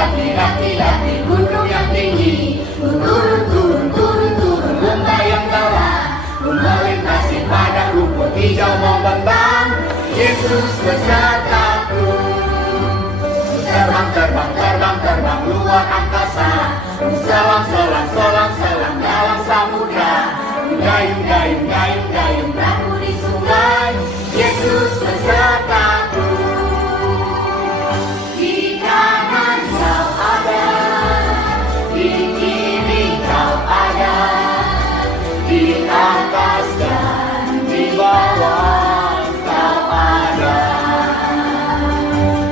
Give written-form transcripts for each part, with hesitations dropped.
Di gunung yang tinggi, ku turun, membayang bawah, ku melintasi padang rumput hijau membentang. Yesus besertaku, terbang luar angkasa, ku selam dalam samudra, ku gayung perahu di sungai. Yesus besertaku. Di kanan kau ada, di kiri kau ada, di atas dan di bawah kau ada,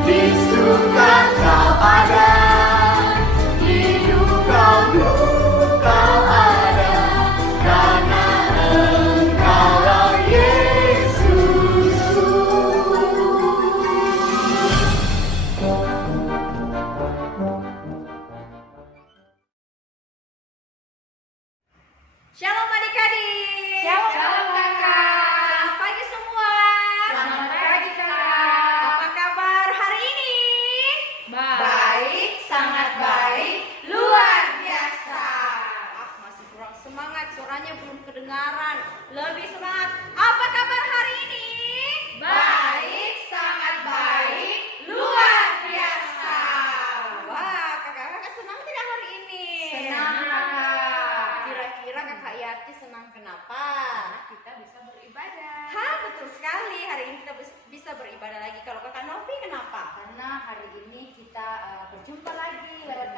di suka kau ada, di duka kau ada, karena Engkaulah Yesus. Shalom adik-adik. Shalom kakak. Selamat pagi semua. Selamat pagi kakak. Apa kabar hari ini? Baik, sangat baik, luar biasa. Masih kurang semangat, suaranya belum kedengaran. Lebih semangat. Apa kabar hari ini? Baik, sangat baik, luar biasa. Wah, kakak-kakak senang tidak hari ini? Senang kakak. Kira-kira kakak Yati senang kenapa? Karena kita bisa beribadah. Betul sekali. Hari ini kita bisa beribadah lagi. Kalau kakak Novi kenapa? Karena hari ini kita berjumpa lagi lewat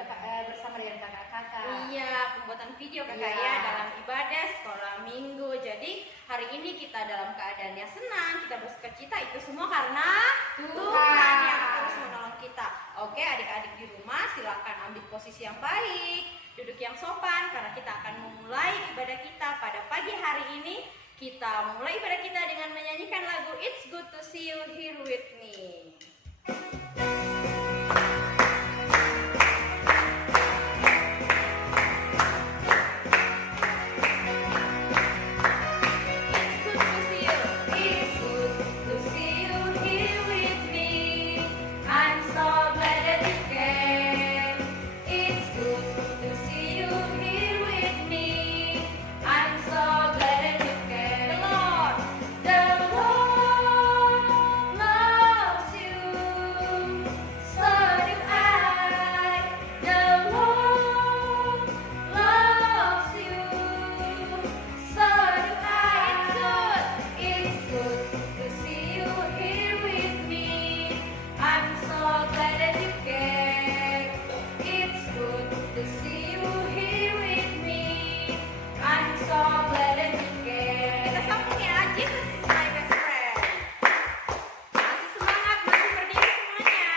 bersama dengan kakak-kakak. Iya, pembuatan video kakak Iya. ya dalam ibadah sekolah minggu. Jadi hari ini kita dalam keadaan yang senang, kita bersukacita, itu semua karena Tuhan yang terus menolong kita. Oke, adik-adik di rumah silakan ambil posisi yang baik, duduk yang sopan, karena kita akan memulai ibadah kita pada pagi hari ini. Kita memulai ibadah kita dengan menyanyikan lagu It's Good to See You Here With Me. Kita sambung ya, Jesus is my best friend. Masih semangat, masih berdiri semuanya.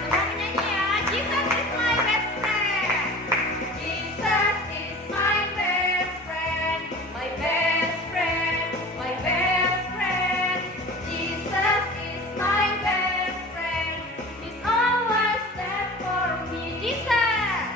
Semua menyanyi ya, Jesus is my best friend. Jesus is my best friend, my best friend, my best friend. Jesus is my best friend. He's always there for me. Jesus,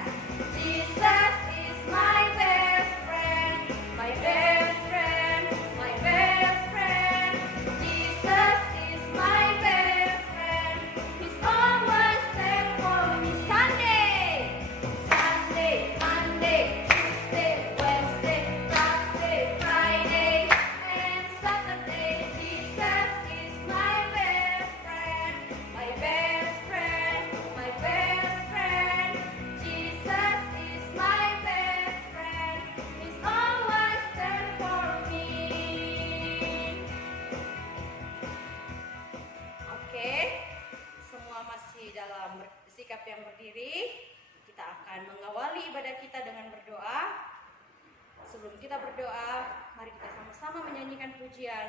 Jesus is my best friend, my best friend, my best friend. Jesus is my best friend. He's always there for me. Sunday, Sunday, Monday, Tuesday, Wednesday, Thursday, Friday, and Saturday. Jesus is my best friend, my best friend, my best friend. Jesus is my best friend. He's always there for me. Oke, semua masih dalam sikap yang berdiri. Kita akan mengawali ibadah kita dengan berdoa. Sebelum kita berdoa, mari kita sama-sama menyanyikan pujian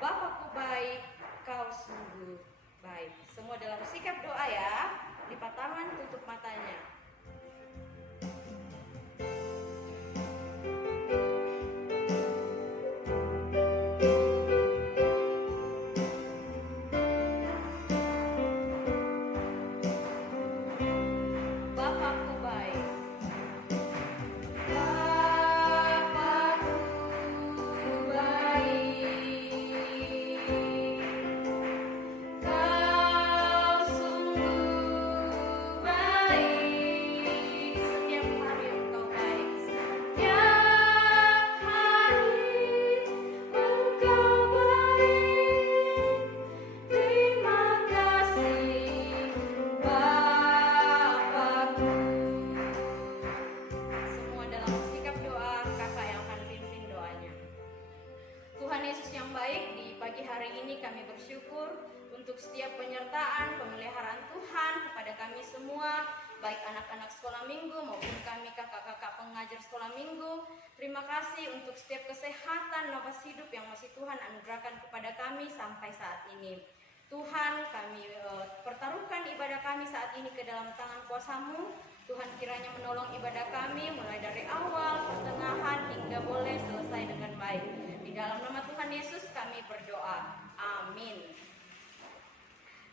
Bapakku baik, kau sungguh baik. Semua dalam sikap doa ya. Lipat tangan, tutup matanya. Bapakku baik. Bapakku baik. Yesus yang baik, di pagi hari ini kami bersyukur untuk setiap penyertaan, pemeliharaan Tuhan kepada kami semua, baik anak-anak sekolah minggu maupun kami kakak-kakak pengajar sekolah minggu. Terima kasih untuk setiap kesehatan, nafas hidup yang masih Tuhan anugerahkan kepada kami sampai saat ini. Tuhan, kami pertaruhkan ibadah kami saat ini ke dalam tangan kuasa-Mu. Tuhan kiranya menolong ibadah kami mulai dari awal, pertengahan, hingga boleh selesai dengan baik. Di dalam nama Tuhan Yesus kami berdoa. Amin.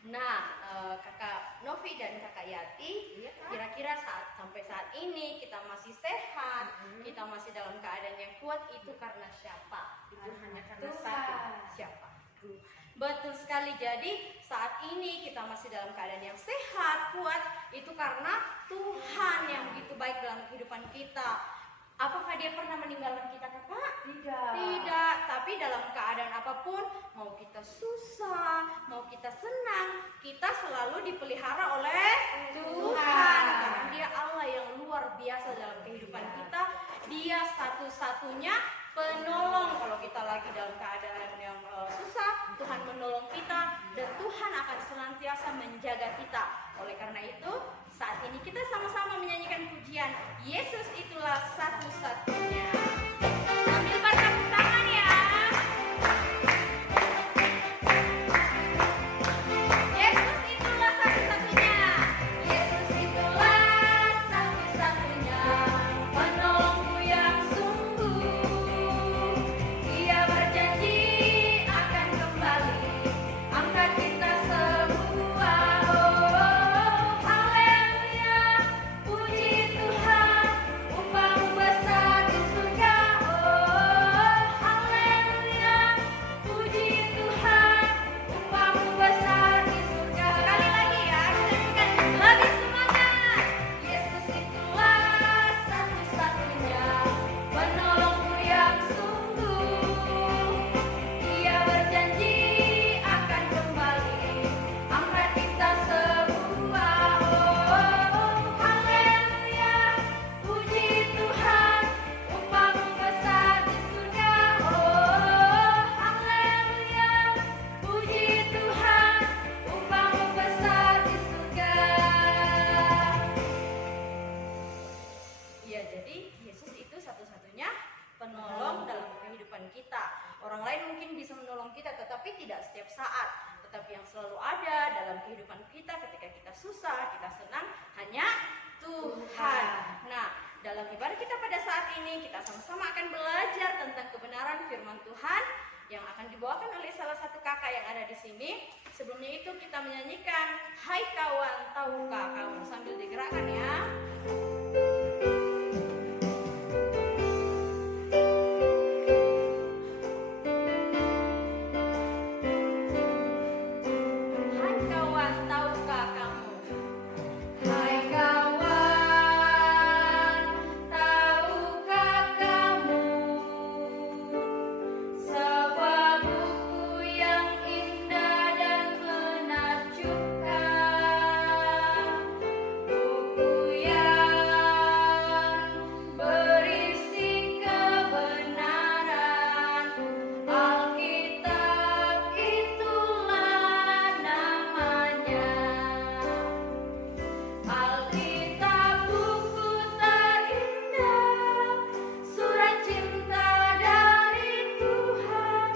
Nah, Kakak Novi dan Kakak Yati, kira-kira sampai saat ini kita masih sehat, kita masih dalam keadaan yang kuat, itu karena siapa? Itu hanya karena Tuhan. satu. Siapa? Tuhan. Betul sekali. Jadi saat ini kita masih dalam keadaan yang sehat, kuat, itu karena Tuhan yang begitu baik dalam kehidupan kita. Apakah dia pernah meninggalkan kita, Kakak? Tidak. Tidak, tapi dalam keadaan apapun, mau kita susah, mau kita senang, kita selalu dipelihara oleh Tuhan. Karena dia Allah yang luar biasa dalam kehidupan kita. Dia satu-satunya penolong. Kalau kita lagi dalam keadaan yang susah, Tuhan menolong kita dan Tuhan akan senantiasa menjaga kita. Oleh karena itu, saat ini kita sama-sama menyanyikan pujian Yesus itulah satu-satunya. Sambil bertepuk tangan ya. Yesus itulah satu-satunya. Yesus itulah satu-satunya penolongku yang sungguh. Dia berjanji akan kembali angkat kita semua. Oh, haleluya, puji Tuhan, upah-Mu besar di surga. Oh, haleluya, puji Tuhan, upah-Mu besar di surga. Sekali lagi ya, kita nyanyikan lebih semangat. Yesus itulah satu-satunya penolongku yang sungguh. Dia berjanji akan kembali angkat kita semua. Oh, haleluya, puji Tuhan, upah-Mu besar di surga. Oh, haleluya, puji Tuhan, upah-Mu besar di surga. Iya, jadi Yesus itu satu-satunya penolong dalam kehidupan kita. Orang lain mungkin bisa menolong kita, tetapi tidak setiap saat. Tetapi yang selalu ada dalam kehidupan kita ketika kita susah, kita senang, hanya Tuhan. Nah, dalam ibadah kita pada saat ini, kita sama-sama akan belajar tentang kebenaran firman Tuhan yang akan dibawakan oleh salah satu kakak yang ada di sini. Sebelumnya itu kita menyanyikan Hai Kawan, Tahukah Kamu, sambil digerakkan ya. Hai kawan, tahukah kamu? Hai kawan, tahukah kamu? Sebuah buku yang indah dan menakjubkan, buku yang berisi kebenaran. Alkitab itulah namanya. Alkitab buku terindah, surat cinta dari Tuhan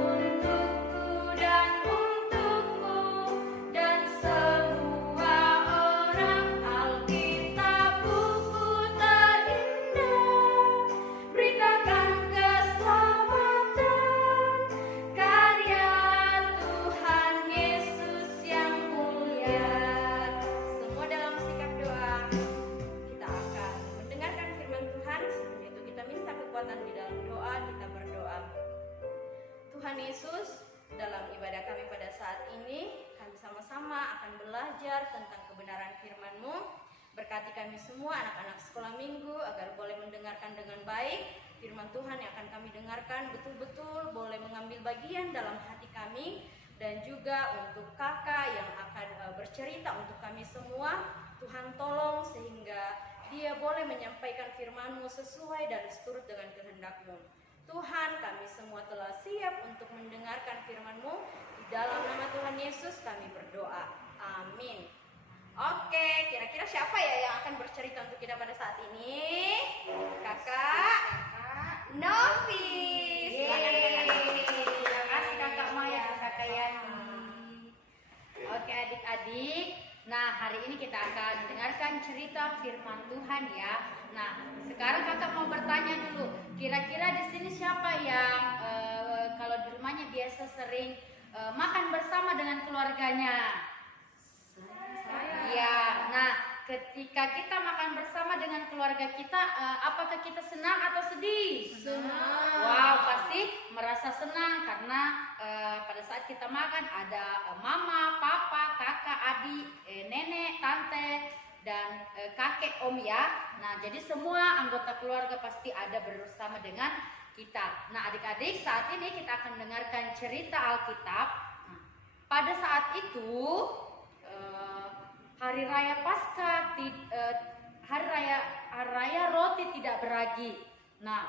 untukku dan untukmu dan semua orang. Alkitab buku terindah, beritakan keselamatan, karya Tuhan Yesus yang mulia. Semua dalam sikap doa, kita akan mendengarkan firman Tuhan. Sebelum itu kita minta kekuatan di dalam doa, kita berdoa. Tuhan Yesus, dalam ibadah kami pada saat ini, kami sama-sama akan belajar tentang kebenaran firman-Mu. Berkati kami semua anak-anak sekolah minggu agar boleh mendengarkan dengan baik firman Tuhan yang akan kami dengarkan, betul-betul boleh mengambil bagian dalam hati kami. Dan juga untuk kakak yang akan bercerita untuk kami semua, Tuhan tolong sehingga dia boleh menyampaikan firman-Mu sesuai dan seturut dengan kehendak-Mu. Tuhan, kami semua telah siap untuk mendengarkan firman-Mu. Di dalam nama Tuhan Yesus kami berdoa. Amin. Oke, kira-kira siapa ya yang akan bercerita untuk kita pada saat ini? Kakak Novi. Silakan, Kakak. Terima kasih Kakak Maya dan Kakak Yani. Oke adik-adik, nah hari ini kita akan mendengarkan cerita firman Tuhan ya. Nah sekarang kakak mau bertanya dulu, kira-kira di sini siapa yang kalau di rumahnya biasa sering makan bersama dengan keluarganya? Iya. Nah ketika kita makan bersama dengan keluarga kita, apakah kita senang atau sedih? Senang. Wow, pasti merasa senang karena pada saat kita makan ada mama, papa, kakak, adik, nenek, tante, dan kakek, om ya. Nah, jadi semua anggota keluarga pasti ada bersama dengan kita. Nah, adik-adik, saat ini kita akan mendengarkan cerita Alkitab. Nah, pada saat itu hari raya Paskah, hari raya roti tidak beragi. Nah,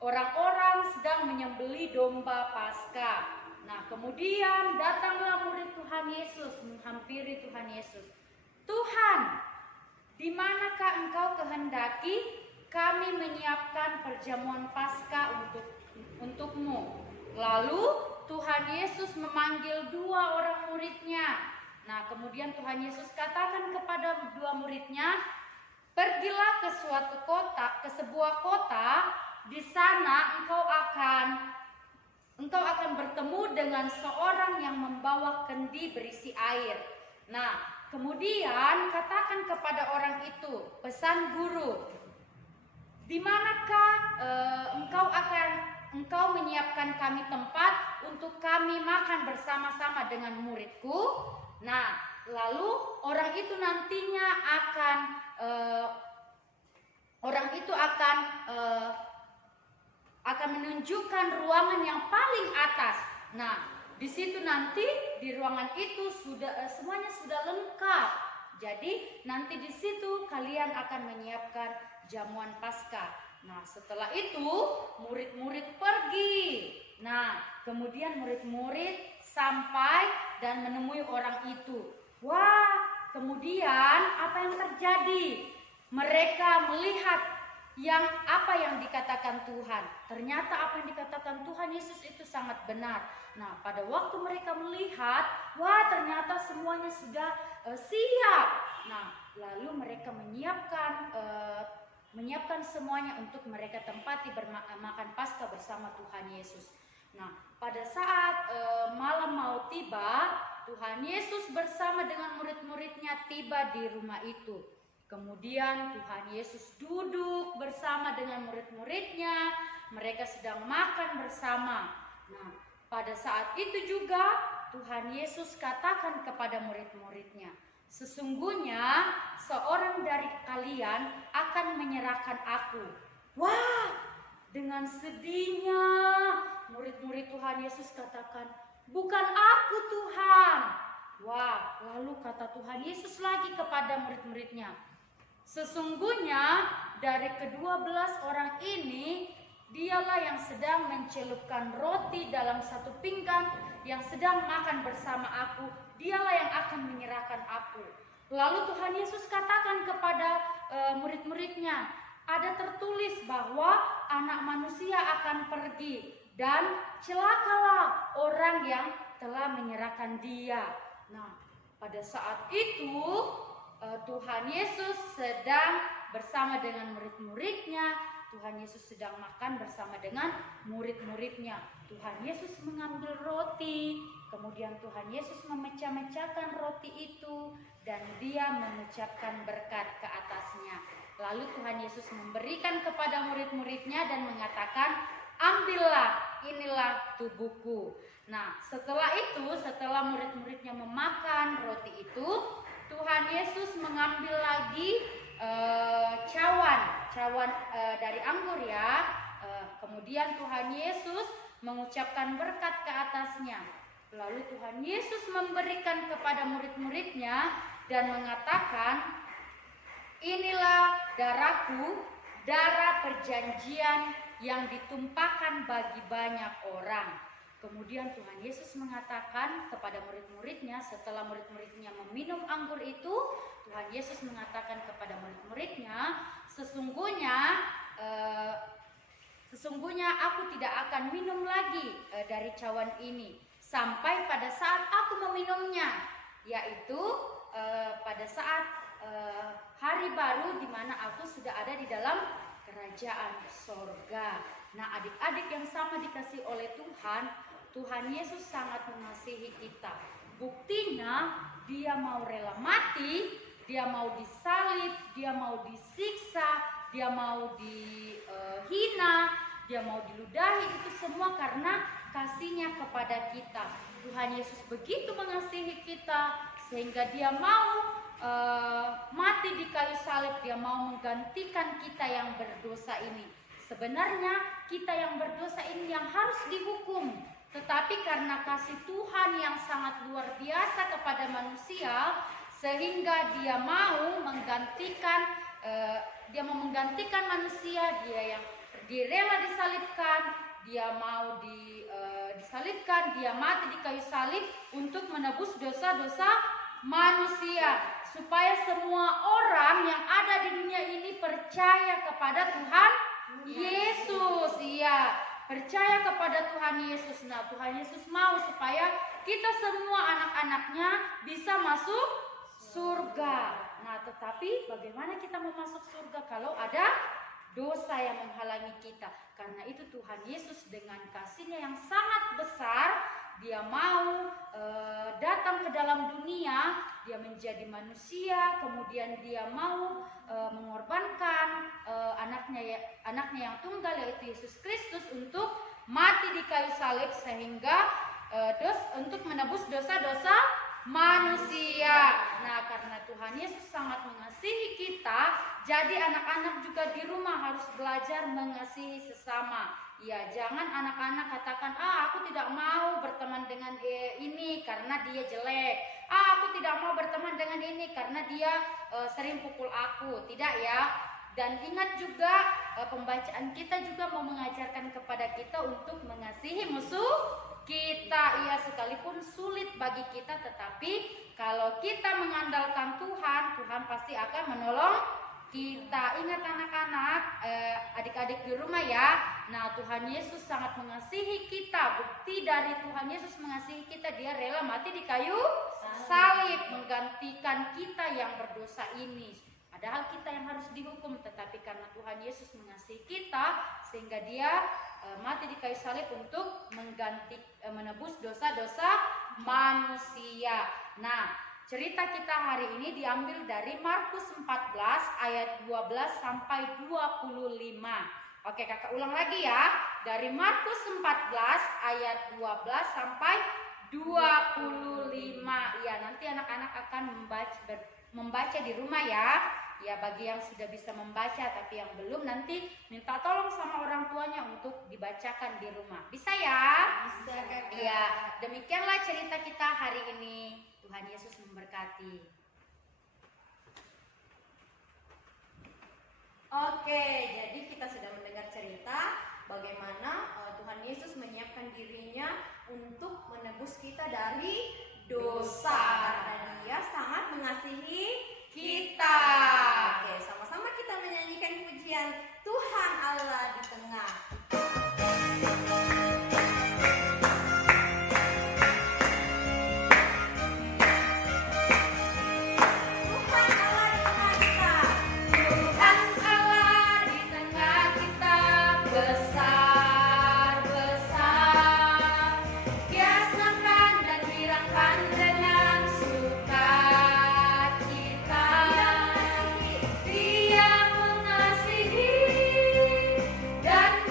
orang-orang sedang menyembelih domba Paskah. Nah, kemudian datanglah murid Tuhan Yesus menghampiri Tuhan Yesus. Tuhan, di manakah Engkau kehendaki kami menyiapkan perjamuan Paskah untukmu? Lalu Tuhan Yesus memanggil 2 orang muridnya. Nah, kemudian Tuhan Yesus katakan kepada 2 muridnya, pergilah ke suatu kota, ke sebuah kota. Di sana engkau akan bertemu dengan seorang yang membawa kendi berisi air. Nah, kemudian katakan kepada orang itu, pesan guru, di manakah engkau menyiapkan kami tempat untuk kami makan bersama-sama dengan muridku? Nah, lalu orang itu nantinya akan menunjukkan ruangan yang paling atas. Nah, di situ nanti di ruangan itu semuanya sudah lengkap. Jadi nanti di situ kalian akan menyiapkan jamuan Paskah. Nah, setelah itu murid-murid pergi. Nah, kemudian murid-murid sampai dan menemui orang itu. Wah, kemudian apa yang terjadi? Mereka melihat apa yang dikatakan Tuhan. Ternyata apa yang dikatakan Tuhan Yesus itu sangat benar. Nah, pada waktu mereka melihat, wah ternyata semuanya sudah siap. Nah, lalu mereka menyiapkan semuanya untuk mereka tempati makan Paskah bersama Tuhan Yesus. Nah, pada saat malam mau tiba, Tuhan Yesus bersama dengan murid-muridnya tiba di rumah itu. Kemudian Tuhan Yesus duduk bersama dengan murid-muridnya, mereka sedang makan bersama. Nah, pada saat itu juga Tuhan Yesus katakan kepada murid-muridnya, sesungguhnya seorang dari kalian akan menyerahkan aku. Wah, dengan sedihnya murid-murid Tuhan Yesus katakan, bukan aku Tuhan. Wah, lalu kata Tuhan Yesus lagi kepada murid-muridnya, sesungguhnya dari ke-12 orang ini, dialah yang sedang mencelupkan roti dalam satu pinggan, yang sedang makan bersama aku, dialah yang akan menyerahkan aku. Lalu Tuhan Yesus katakan kepada murid-muridnya, ada tertulis bahwa anak manusia akan pergi dan celakalah orang yang telah menyerahkan dia. Nah, pada saat itu Tuhan Yesus sedang bersama dengan murid-muridnya. Tuhan Yesus sedang makan bersama dengan murid-muridnya. Tuhan Yesus mengambil roti, kemudian Tuhan Yesus memecah-mecahkan roti itu dan dia mengucapkan berkat ke atasnya. Lalu Tuhan Yesus memberikan kepada murid-muridnya dan mengatakan, ambillah, inilah tubuhku. Nah, setelah murid-muridnya memakan roti itu, Tuhan Yesus mengambil lagi cawan dari anggur ya. Kemudian Tuhan Yesus mengucapkan berkat ke atasnya. Lalu Tuhan Yesus memberikan kepada murid-muridnya dan mengatakan, inilah darahku darah perjanjian yang ditumpahkan bagi banyak orang. Kemudian Tuhan Yesus mengatakan kepada murid-muridnya, setelah murid-muridnya meminum anggur itu, Tuhan Yesus mengatakan kepada murid-muridnya, sesungguhnya aku tidak akan minum lagi dari cawan ini sampai pada saat aku meminumnya, yaitu pada saat hari baru di mana aku sudah ada di dalam kerajaan sorga. Nah, adik-adik yang sama dikasih oleh Tuhan Yesus sangat mengasihi kita. Buktinya dia mau rela mati, dia mau disalib, dia mau disiksa, dia mau dihina, dia mau diludahi, itu semua karena kasihnya kepada kita. Tuhan Yesus begitu mengasihi kita sehingga dia mau mati di kayu salib, dia mau menggantikan kita yang berdosa ini. Sebenarnya kita yang berdosa ini yang harus dihukum, tetapi karena kasih Tuhan yang sangat luar biasa kepada manusia, sehingga dia mau menggantikan manusia, dia rela disalibkan, dia mau disalibkan, dia mati di kayu salib untuk menebus dosa-dosa manusia, supaya semua orang yang ada di dunia ini percaya kepada Tuhan Yesus. Iya, percaya kepada Tuhan Yesus. Nah, Tuhan Yesus mau supaya kita semua anak-anaknya bisa masuk surga. Nah, tetapi bagaimana kita mau masuk surga kalau ada dosa yang menghalangi kita? Karena itu Tuhan Yesus dengan kasihnya yang sangat besar, dia mau datang ke dalam dunia, dia menjadi manusia, kemudian dia mau mengorbankan anaknya yang tunggal, yaitu Yesus Kristus, untuk mati di kayu salib sehingga untuk menebus dosa-dosa manusia. Nah, karena Tuhan Yesus sangat mengasihi kita, jadi anak-anak juga di rumah harus belajar mengasihi sesama. Ya, jangan anak-anak katakan, aku tidak mau berteman dengan ini karena dia jelek. Aku tidak mau berteman dengan ini karena dia sering pukul aku. Tidak ya. Dan ingat juga pembacaan kita juga mau mengajarkan kepada kita untuk mengasihi musuh kita. Ya, sekalipun sulit bagi kita, tetapi kalau kita mengandalkan Tuhan, Tuhan pasti akan menolong kita. Ingat anak-anak, adik-adik di rumah ya. Nah, Tuhan Yesus sangat mengasihi kita. Bukti dari Tuhan Yesus mengasihi kita, dia rela mati di kayu salib menggantikan kita yang berdosa ini. Padahal kita yang harus dihukum, tetapi karena Tuhan Yesus mengasihi kita sehingga dia mati di kayu salib untuk menebus dosa-dosa manusia. Nah, cerita kita hari ini diambil dari Markus 14 ayat 12 sampai 25. Oke, kakak ulang lagi ya. Dari Markus 14 ayat 12 sampai 25. Ya, nanti anak-anak akan membaca di rumah ya. Ya, bagi yang sudah bisa membaca tapi yang belum, nanti minta tolong sama orang tuanya untuk dibacakan di rumah. Bisa ya? Bisa, kakak. Ya, demikianlah cerita kita hari ini. Tuhan Yesus memberkati. Oke, jadi kita sudah mendengar cerita bagaimana Tuhan Yesus menyiapkan dirinya untuk menebus kita dari dosa, karena dia sangat mengasihi kita. Oke, sama-sama kita menyanyikan pujian Tuhan Allah di tengah. Dan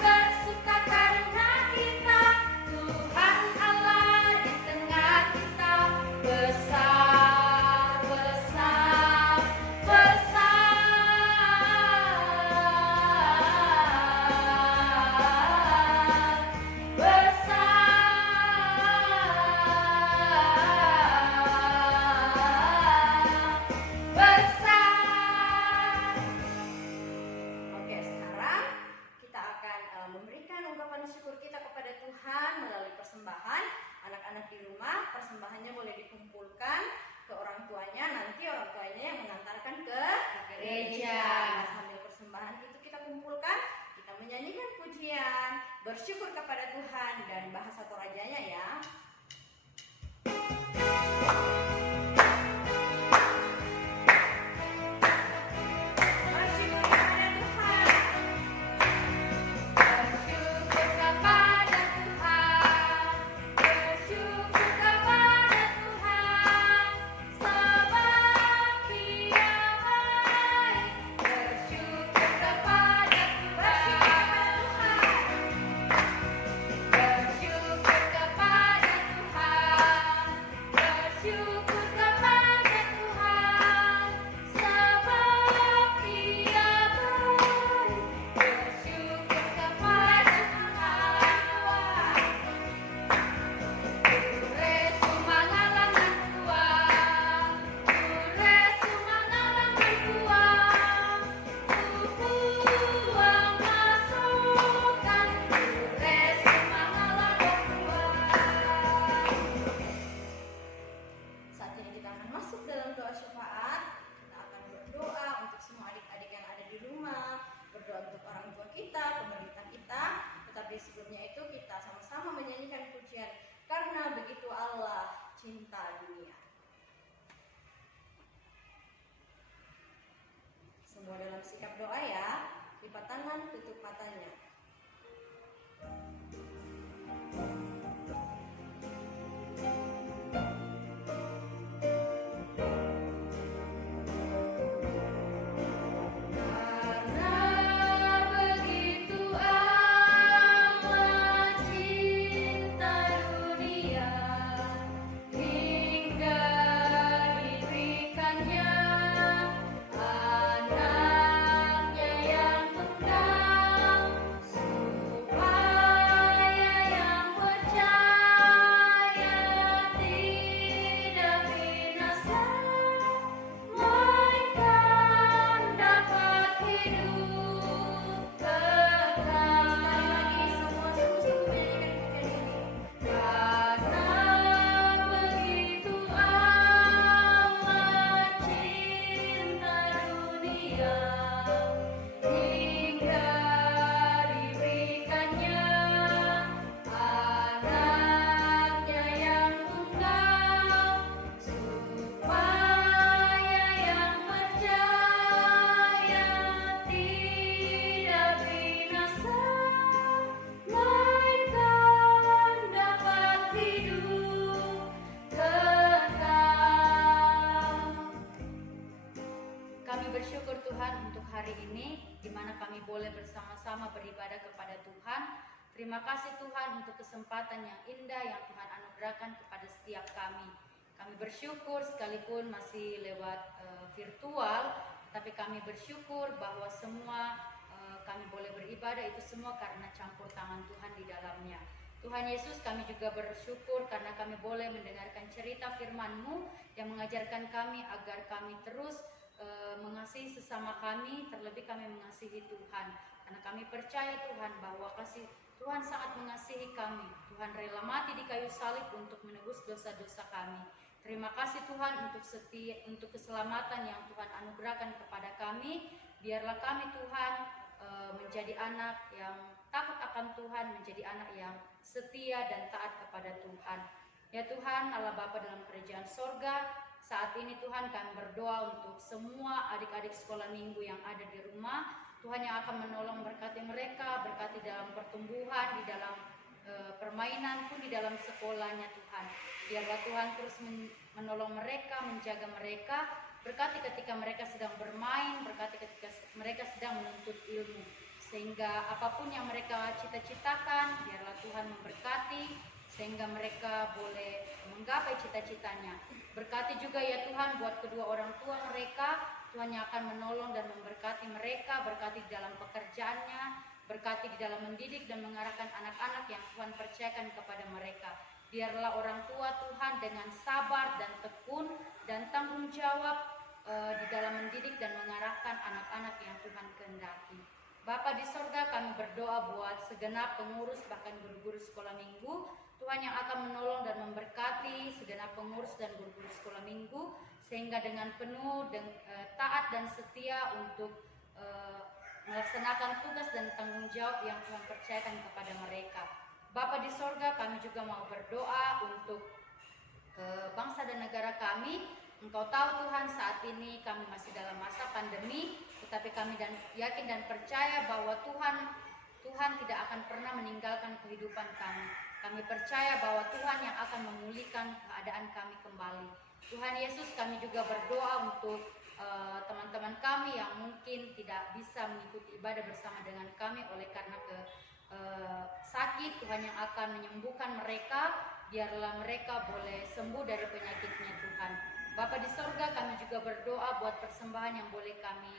anak-anak di rumah, persembahannya boleh dikumpulkan ke orang tuanya, nanti orang tuanya yang mengantarkan ke gereja. Nah, sambil persembahan itu kita kumpulkan, kita menyanyikan pujian, bersyukur kepada Tuhan dan bahasa Torajanya ya. Semua dalam sikap doa ya. Lipat tangan, tutup matanya. Bersyukur Tuhan untuk hari ini di mana kami boleh bersama-sama beribadah kepada Tuhan. Terima kasih Tuhan untuk kesempatan yang indah yang Tuhan anugerahkan kepada setiap kami. Kami bersyukur sekalipun masih lewat virtual, tapi kami bersyukur bahwa semua kami boleh beribadah itu semua karena campur tangan Tuhan di dalamnya. Tuhan Yesus, kami juga bersyukur karena kami boleh mendengarkan cerita firman-Mu yang mengajarkan kami agar kami terus mengasihi sesama kami, terlebih kami mengasihi Tuhan. Karena kami percaya Tuhan bahwa kasih Tuhan sangat mengasihi kami. Tuhan rela mati di kayu salib untuk menebus dosa-dosa kami. Terima kasih Tuhan untuk keselamatan yang Tuhan anugerahkan kepada kami. Biarlah kami Tuhan menjadi anak yang takut akan Tuhan, menjadi anak yang setia dan taat kepada Tuhan. Ya Tuhan, Allah Bapa dalam kerajaan sorga, saat ini Tuhan kami berdoa untuk semua adik-adik sekolah minggu yang ada di rumah. Tuhan yang akan menolong, berkati mereka, berkati dalam pertumbuhan, di dalam permainan pun di dalam sekolahnya Tuhan. Biarlah Tuhan terus menolong mereka, menjaga mereka, berkati ketika mereka sedang bermain, berkati ketika mereka sedang menuntut ilmu. Sehingga apapun yang mereka cita-citakan, biarlah Tuhan memberkati, sehingga mereka boleh menggapai cita-citanya. Berkati juga ya Tuhan buat kedua orang tua mereka, Tuhan yang akan menolong dan memberkati mereka, berkati di dalam pekerjaannya, berkati di dalam mendidik dan mengarahkan anak-anak yang Tuhan percayakan kepada mereka. Biarlah orang tua Tuhan dengan sabar dan tekun dan tanggung jawab di dalam mendidik dan mengarahkan anak-anak yang Tuhan kehendaki. Bapa di sorga, kami berdoa buat segenap pengurus bahkan guru-guru sekolah minggu. Tuhan yang akan menolong dan memberkati segenap pengurus dan guru-guru sekolah minggu, sehingga dengan penuh taat dan setia untuk melaksanakan tugas dan tanggung jawab yang Tuhan percayakan kepada mereka. Bapa di sorga, kami juga mau berdoa untuk bangsa dan negara kami. Engkau tahu Tuhan, saat ini kami masih dalam masa pandemi, tetapi kami yakin dan percaya bahwa Tuhan tidak akan pernah meninggalkan kehidupan kami. Kami percaya bahwa Tuhan yang akan memulihkan keadaan kami kembali. Tuhan Yesus, kami juga berdoa untuk teman-teman kami yang mungkin tidak bisa mengikuti ibadah bersama dengan kami oleh karena sakit. Tuhan yang akan menyembuhkan mereka, biarlah mereka boleh sembuh dari penyakitnya Tuhan. Bapa di sorga, kami juga berdoa buat persembahan yang boleh kami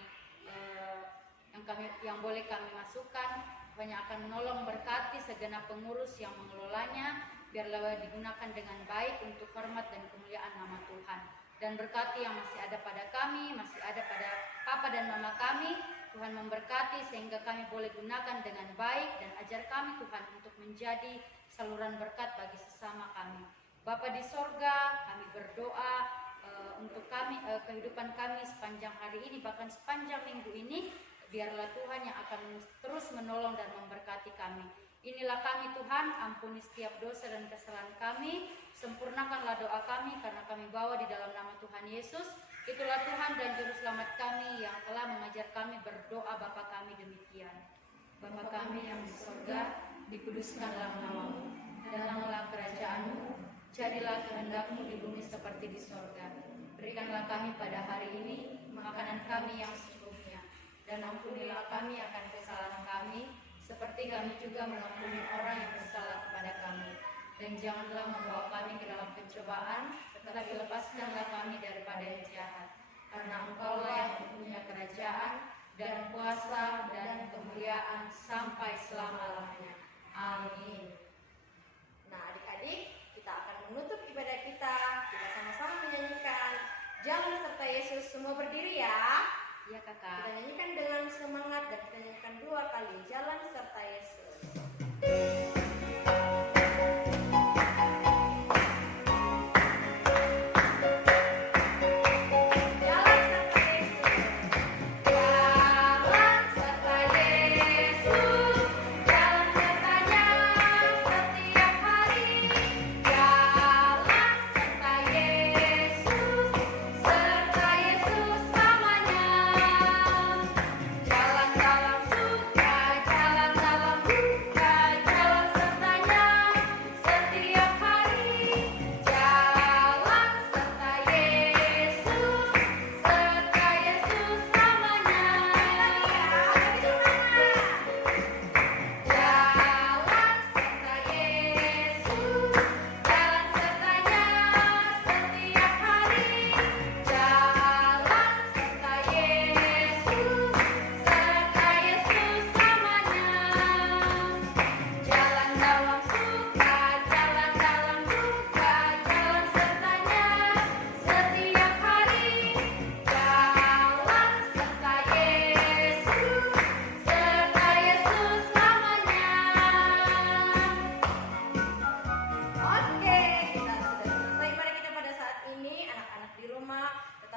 masukkan. Tuhan yang akan menolong berkati segenap pengurus yang mengelolanya, biarlah digunakan dengan baik untuk hormat dan kemuliaan nama Tuhan. Dan berkati yang masih ada pada kami, masih ada pada papa dan mama kami. Tuhan memberkati sehingga kami boleh gunakan dengan baik, dan ajar kami Tuhan untuk menjadi saluran berkat bagi sesama kami. Bapa di sorga, kami berdoa untuk kami, kehidupan kami sepanjang hari ini, bahkan sepanjang minggu ini, biarlah Tuhan yang akan terus menolong dan memberkati kami. Inilah kami Tuhan, ampuni setiap dosa dan kesalahan kami, sempurnakanlah doa kami karena kami bawa di dalam nama Tuhan Yesus. Itulah Tuhan dan Juru Selamat kami yang telah mengajar kami berdoa Bapa kami demikian. Bapa kami yang di sorga, dikuduskanlah namamu, datanglah kerajaan-Mu, jadilah kehendak-Mu di bumi seperti di sorga. Berikanlah kami pada hari ini makanan kami yang secukupnya, dan ampunilah kami akan kesalahan kami, seperti kami juga mengampuni orang yang bersalah kepada kami. Dan janganlah membawa kami ke dalam pencobaan, tetapi lepaskanlah kami daripada yang jahat. Karena Engkaulah yang mempunyai kerajaan, dan kuasa, dan kemuliaan sampai selama-lamanya. Amin. Nah, adik-adik, kita akan menutup ibadah kita. Kita sama-sama menyanyikan Jalan Serta Yesus. Semua berdiri ya. Ya kakak. Kita nyanyikan dengan semangat, dan kita nyanyikan 2 kali Jalan Serta Yesus.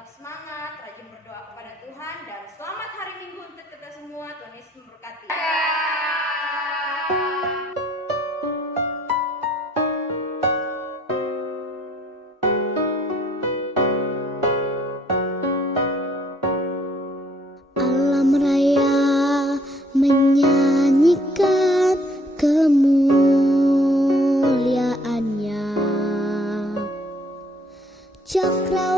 Semangat, rajin berdoa kepada Tuhan, dan selamat hari Minggu untuk kita semua. Tuhan Yesus memberkati. Alam raya menyanyikan kemuliaannya, cakrawala